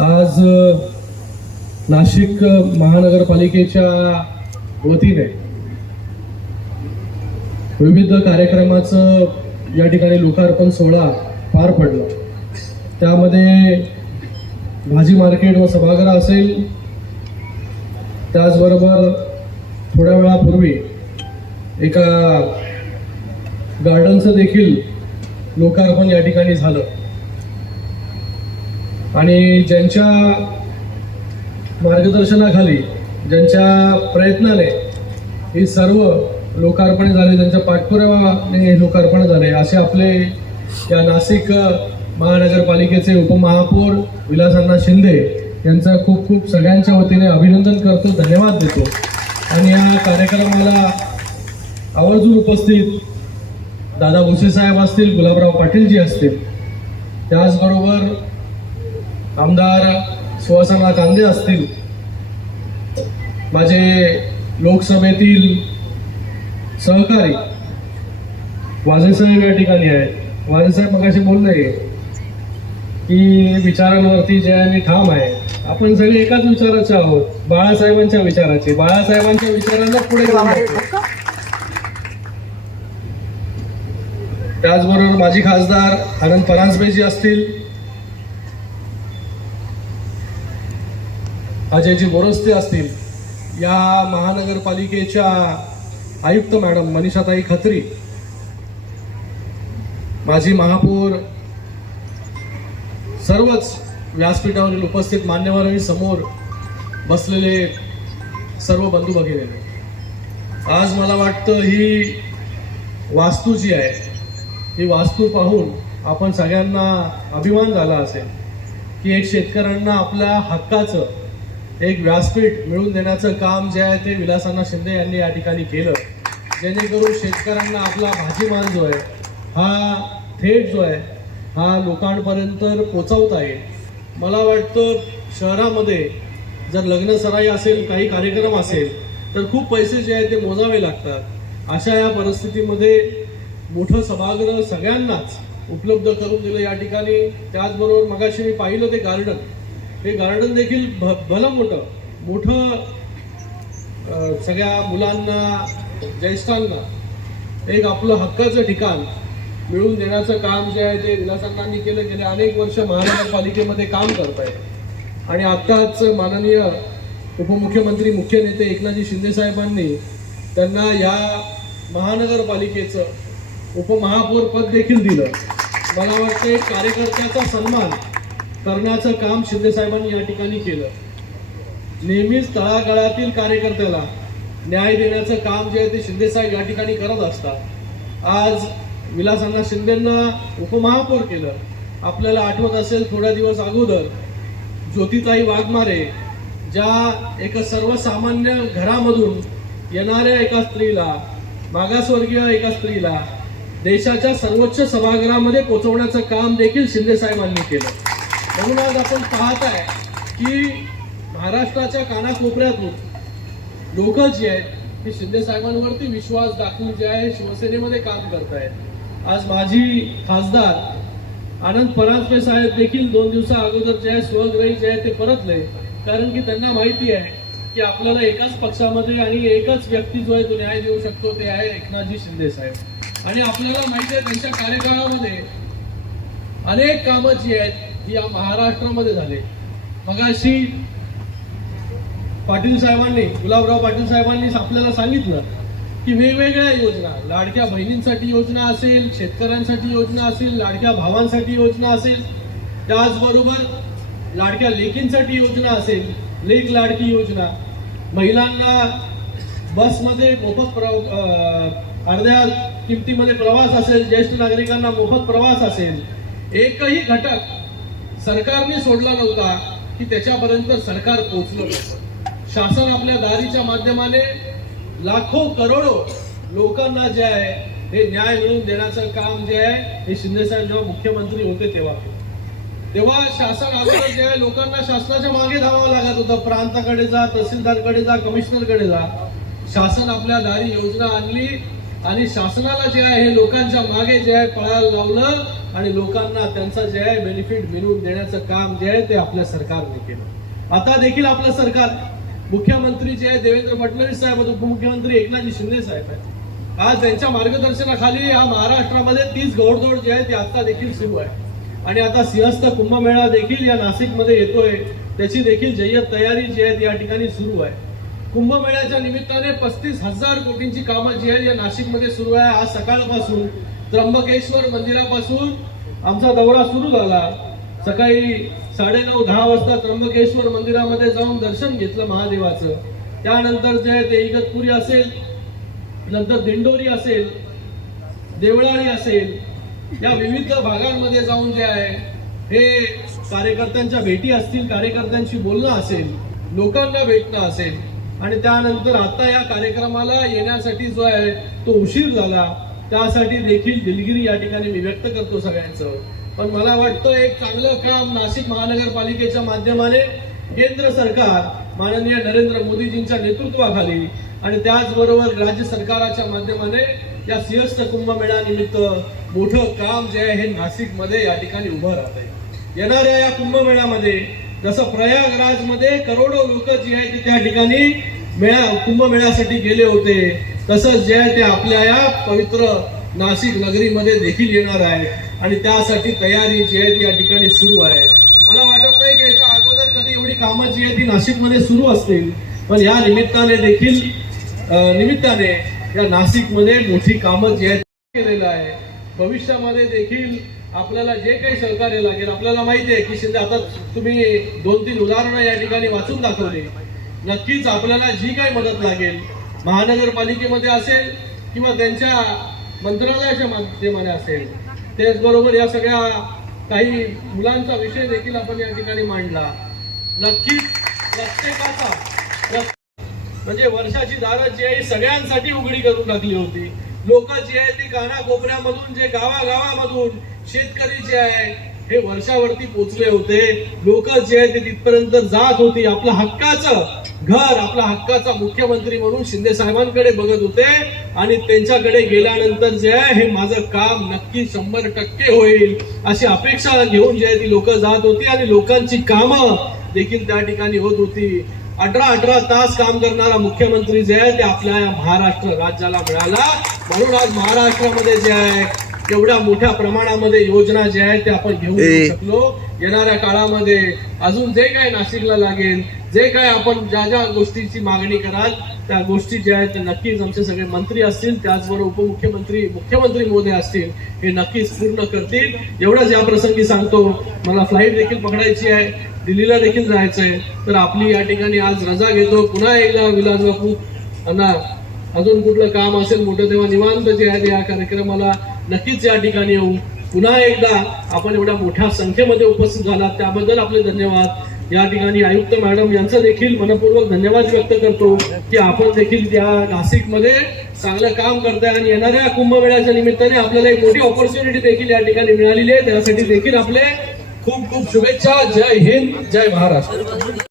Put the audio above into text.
आज नाशिक महानगरपालिकेच्या वतीने विविध कार्यक्रमाचं या ठिकाणी लोकार्पण सोहळा पार पडला। त्यामध्ये भाजी मार्केट व सभागृह असेल, त्याचबरोबर थोड्या वेळापूर्वी एका गार्डनचं देखील लोकार्पण या ठिकाणी झालं आणि ज्यांच्या मार्गदर्शनाखाली, ज्यांच्या प्रयत्नाने ही सर्व लोकार्पण झाले, त्यांच्या पाठपुराव्याने हे लोकार्पण झाले, असे आपले या नाशिक महानगरपालिकेचे उपमहापौर विलासअण्णा शिंदे यांचं खूप खूप सगळ्यांच्या वतीने अभिनंदन करतो, धन्यवाद देतो। आणि या कार्यक्रमाला आवर्जून उपस्थित दादा भुसे साहेब असतील, गुलाबराव पाटीलजी असतील, त्याचबरोबर आमदार सुहासअण्णा कांदे असतील, माझे लोकसभेतील सहकारी वाजेसाहेब या ठिकाणी आहेत। वाजेसाहेब मगाशी बोलले की विचारांवरती जे आहे मी ठाम आहे, आपण सगळे एकाच विचाराचे आहोत, बाळासाहेबांच्या विचाराचे, बाळासाहेबांच्या विचारांना पुढे जाणार। त्याचबरोबर माजी खासदार आनंद परांजपेजी असतील, अजयजी बोरस्ते असतील, या महानगरपालिकेच्या आयुक्त मॅडम मनीषाताई खत्री, माजी महापौर, सर्वच व्यासपीठावरील उपस्थित मान्यवरांनी समोर बसलेले सर्व बंधू भगिनी, आज मला वाटतं ही वास्तू जी आहे, ही वास्तू पाहून आपण सगळ्यांना अभिमान झाला असेल की एक शेतकऱ्यांना आपल्या हक्काचं एक व्यासपीठ मिळवून देण्याचं काम जे आहे ते विलासअण्णा शिंदे यांनी या ठिकाणी केलं, जेणेकरून शेतकऱ्यांना आपला भाजीमाल जो आहे हा थेट जो आहे हा लोकांपर्यंत पोचवता येईल। मला वाटतं शहरामध्ये जर लग्न सराई असेल, काही कार्यक्रम असेल, तर खूप पैसे जे आहे ते मोजावे लागतात। अशा या परिस्थितीमध्ये मोठं सभागृह सगळ्यांनाच उपलब्ध करून दिलं या ठिकाणी। त्याचबरोबर मगाशी मी पाहिलं ते गार्डन, हे गार्डन देखील भलं मोठं सगळ्या मुलांना, ज्येष्ठांना एक आपलं हक्काचं ठिकाण मिळवून देण्याचं काम जे आहे ते विलासअण्णांनी केलं। गेले अनेक वर्ष महानगरपालिकेमध्ये काम करत आहेत आणि आत्ताच माननीय उपमुख्यमंत्री, मुख्य नेते एकनाथजी शिंदे साहेबांनी त्यांना या महानगरपालिकेचं उपमहापौर पद देखील दिलं। मला वाटतं कार्यकर्त्याचा सन्मान करण्याचं काम शिंदे साहेबांनी या ठिकाणी केलं। नेहमीच तळागाळातील कार्यकर्त्याला न्याय देण्याचं काम जे आहे ते शिंदे साहेब या ठिकाणी करत असतात। आज विलासअण्णा शिंदेंना उपमहापौर केलं। आपल्याला आठवत असेल, थोड्या दिवस अगोदर ज्योतिताई वाघमारे, ज्या एका सर्वसामान्य घरामधून येणाऱ्या एका स्त्रीला, मागासवर्गीय एका स्त्रीला देशाच्या सर्वोच्च सभागृहामध्ये पोहोचवण्याचं काम देखील शिंदे साहेबांनी केलं। म्हणून आज आपण पाहत आहे की महाराष्ट्राच्या कानाकोपऱ्यातून लोक जे आहेत ते शिंदे साहेबांवरती विश्वास दाखवून जे आहे शिवसेनेमध्ये काम करत आहेत। आज माजी खासदार आनंद परांजपे साहेब देखील 2 दिवसा अगोदर जे आहे स्वगृही जे आहे ते परतले, कारण की त्यांना माहिती आहे की आपल्याला एकाच पक्षामध्ये आणि एकच व्यक्ती जो आहे तो न्याय देऊ शकतो, ते आहे एकनाथजी शिंदे साहेब। आणि आपल्याला माहिती आहे त्यांच्या कार्यकाळामध्ये अनेक कामं जी आहेत ही या महाराष्ट्रामध्ये झाले। मगाशी पाटील साहेबांनी, गुलाबराव पाटील साहेबांनी आपल्याला सांगितलं की वेगवेगळ्या योजना, लाडक्या बहिणींसाठी योजना असेल, शेतकऱ्यांसाठी योजना असेल, लाडक्या भावांसाठी योजना असेल, त्याचबरोबर लाडक्या लेकींसाठी योजना असेल, लेक लाडकी योजना, महिलांना बसमध्ये मोफत अर्ध्या किमतीमध्ये प्रवास असेल, ज्येष्ठ नागरिकांना मोफत प्रवास असेल, एकही घटक सरकारने सोडला नव्हता की त्याच्यापर्यंत सरकार पोहोचलं नव्हतं। शासन आपल्या दारीच्या माध्यमाने लाखो करोडो लोकांना जे आहे हे न्याय मिळवून देण्याचं काम जे आहे हे शिंदे साहेब जेव्हा मुख्यमंत्री होते तेव्हा शासन अगोदर जे आहे लोकांना शासनाच्या मागे धावावं लागत होतं। प्रांताकडे जा, तहसीलदारकडे जा, कमिशनरकडे जा। शासन आपल्या दारी योजना आणली आणि शासनाला जे आहे हे लोकांच्या मागे जे आहे पळायला लावलं आणि लोकांना त्यांचं जे आहे बेनिफिट मिळवून देण्याचं काम जे आहे ते आपल्या सरकारने केलं. आता देखील आपलं सरकार, मुख्यमंत्री जे आहे देवेंद्र फडणवीस साहेब, उपमुख्यमंत्री एकनाथजी शिंदे साहेब आहेत. आज त्यांच्या मार्गदर्शनाखाली या महाराष्ट्रामध्ये 30 घोडदौड जे आहे ती आता देखील सुरू आहे आणि आता सिंहस्थ कुंभमेळा देखील या नाशिकमध्ये येतोय. त्याची देखील जय्यत तयारी जी आहे या ठिकाणी सुरू आहे. कुंभमेळ्याच्या निमित्ताने 35,000 कोटींची कामं जी आहेत या नाशिकमध्ये सुरू आहे. आज सकाळपासून त्र्यंबकेश्वर मंदिरापासून आमचा दौरा सुरू झाला. सकाळी 9:30-10 वाजता त्र्यंबकेश्वर मंदिरामध्ये जाऊन दर्शन घेतलं महादेवाचं. त्यानंतर जे आहे ते इगतपुरी असेल, नंतर दिंडोरी असेल, देवळाली असेल, या विविध भागांमध्ये जाऊन जे आहे हे कार्यकर्त्यांच्या भेटी असतील, कार्यकर्त्यांशी बोलणं असेल, लोकांना भेटणं असेल आणि त्यानंतर आता या कार्यक्रमाला येण्यासाठी जो आहे तो उशीर झाला, त्यासाठी देखील दिलगिरी या ठिकाणी मी व्यक्त करतो सगळ्यांचं. पण मला वाटतं एक चांगलं काम नाशिक महानगरपालिकेच्या माध्यमाने केंद्र सरकार माननीय नरेंद्र मोदीजींच्या नेतृत्वाखाली आणि त्याचबरोबर राज्य सरकाराच्या माध्यमाने या सिंहस्थ कुंभमेळा निमित्त मोठं काम जे आहे हे नाशिकमध्ये या ठिकाणी उभं राहत आहे. येणाऱ्या या कुंभमेळ्यामध्ये जसं प्रयागराजमध्ये करोडो लोक जी आहे ते त्या ठिकाणी कुंभमेळ्यासाठी गेले होते, तसंच जे आहे ते आपल्या या पवित्र नाशिक नगरीमध्ये देखील येणार आहे आणि त्यासाठी तयारी जी आहे ती या ठिकाणी सुरू आहे. मला वाटत नाही की याच्या अगोदर कधी एवढी कामं जी आहे ती नाशिकमध्ये सुरू असतील, पण या निमित्ताने या नाशिकमध्ये मोठी कामं जी आहेत केलेलं आहे. भविष्यामध्ये देखील आपल्याला जे काही सहकार्य लागेल, आपल्याला माहिती आहे की शिंदे, आता तुम्ही 2-3 उदाहरणं या ठिकाणी वाचून दाखवली. नक्कीच आपल्याला जी काही मदत लागेल महानगरपालिकेमध्ये असेल किंवा त्यांच्या मंत्रालयाच्या माध्यमाने असेल, त्याचबरोबर या सगळ्या काही मुलांचा विषय देखील आपण या ठिकाणी मांडला. नक्कीच प्रत्येकाचा म्हणजे वर्षाची दारं जी आहे सगळ्यांसाठी उघडी करून टाकली होती. लोक जी आहे ती कानाकोपऱ्यामधून, जे गावागावामधून शेतकरी जे आहे हे वर्षावरती पोचले होते. लोक जे आहे ते तिथपर्यंत जात होती. आपलं हक्काचं घर, आपला हक्काचा मुख्यमंत्री म्हणून शिंदे साहेबांकडे बघत होते आणि त्यांच्याकडे गेल्यानंतर जे आहे हे माझं काम नक्की 100% होईल अशी अपेक्षा घेऊन जे आहे ती लोक जात होती आणि लोकांची कामं देखील त्या ठिकाणी होत होती. 18 तास काम करणारा मुख्यमंत्री जे आहे ते आपल्या महाराष्ट्र राज्याला मिळाला. म्हणून आज महाराष्ट्रामध्ये जे आहे तेवढ्या मोठ्या प्रमाणामध्ये योजना ज्या आहेत ते आपण घेऊन शकलो. येणाऱ्या काळामध्ये अजून जे काय नाशिकला लागेल, जे काय आपण ज्या ज्या गोष्टीची मागणी कराल त्या गोष्टी ज्या आहेत त्या नक्कीच आमचे सगळे मंत्री असतील, त्याचबरोबर उपमुख्यमंत्री, मुख्यमंत्री महोदय असतील, हे नक्कीच पूर्ण करतील. एवढंच या प्रसंगी सांगतो. मला फ्लाईट देखील पकडायची आहे, दिल्लीला देखील जायचंय, तर आपली या ठिकाणी आज रजा घेतो. पुन्हा एकदा विलास बापू यांना अजून कुठलं काम असेल मोठं तेव्हा निवांत जे आहे या कार्यक्रमाला नक्कीच या ठिकाणी येऊ. पुन्हा एकदा आपण एवढ्या मोठ्या संख्येमध्ये उपस्थित झालात त्याबद्दल आपले धन्यवाद. या ठिकाणी आयुक्त मॅडम यांचा देखील मनपूर्वक धन्यवाद व्यक्त करतो की आपण देखील या नाशिकमध्ये चांगलं काम करताय आणि येणाऱ्या कुंभमेळ्याच्या निमित्ताने आपल्याला एक मोठी ऑपॉर्च्युनिटी देखील या ठिकाणी मिळालेली आहे. त्यासाठी देखील आपले खूप खूप शुभेच्छा. जय हिंद, जय महाराष्ट्र.